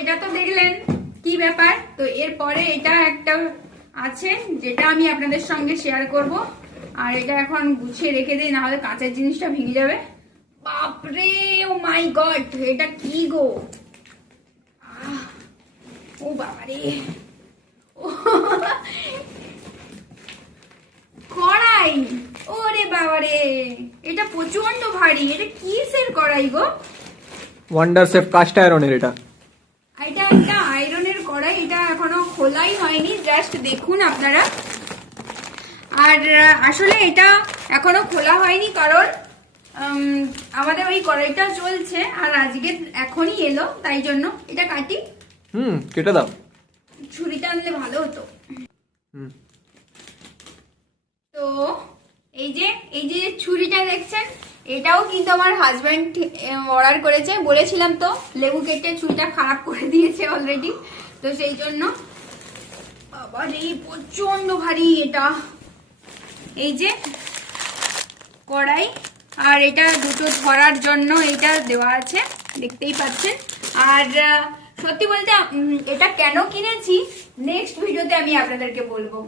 এটা তো দেখলেন কি ব্যাপার। তো এরপরে এটা একটা আছে যেটা আমি আপনাদের সঙ্গে শেয়ার করব। আর এটা এখন গুছিয়ে রেখে দিই, না হলে কাঁচের জিনিসটা ভেঙে যাবে। বাপরে, ও মাই গড, এটা কি গো? ও বাবারে, কড়াই। ওরে বাবারে, এটা প্রচন্ড ভারী। এটা কিসের কড়াই গো? ওয়ান্ডার শেফ কাস্ট আয়রনের এটা একটা আয়রনের কড়াই। এটা এখনো খোলাই হয়নি, জাস্ট দেখুন আপনারা। আর আসলে এটা এখনো খোলা হয়নি কারণ আমাদের ওই কড়াইটা চলছে, আর আজকে এখনই এলো, তাই জন্য এটা কাটি। কেটে দাও। ছুরিটা আনলে ভালো হতো। তো এই যে ছুরিটা দেখছেন, এটাও কিন্তু আমার হাজব্যান্ড অর্ডার করেছে। বলেছিলাম তো, লেবু কেটে ছুরিটা খারাপ করে দিয়েছে অলরেডি, তো সেই জন্য। আবার এই প্রচন্ড ভারী এটা। এই যে কড়াই, আর এটা দুটো ধরার জন্য এটা দেওয়া আছে, দেখতেই পাচ্ছেন। আর সত্যি বলতে এটা কেন কিনেছি নেক্সট ভিডিওতে আমি আপনাদেরকে বলবো।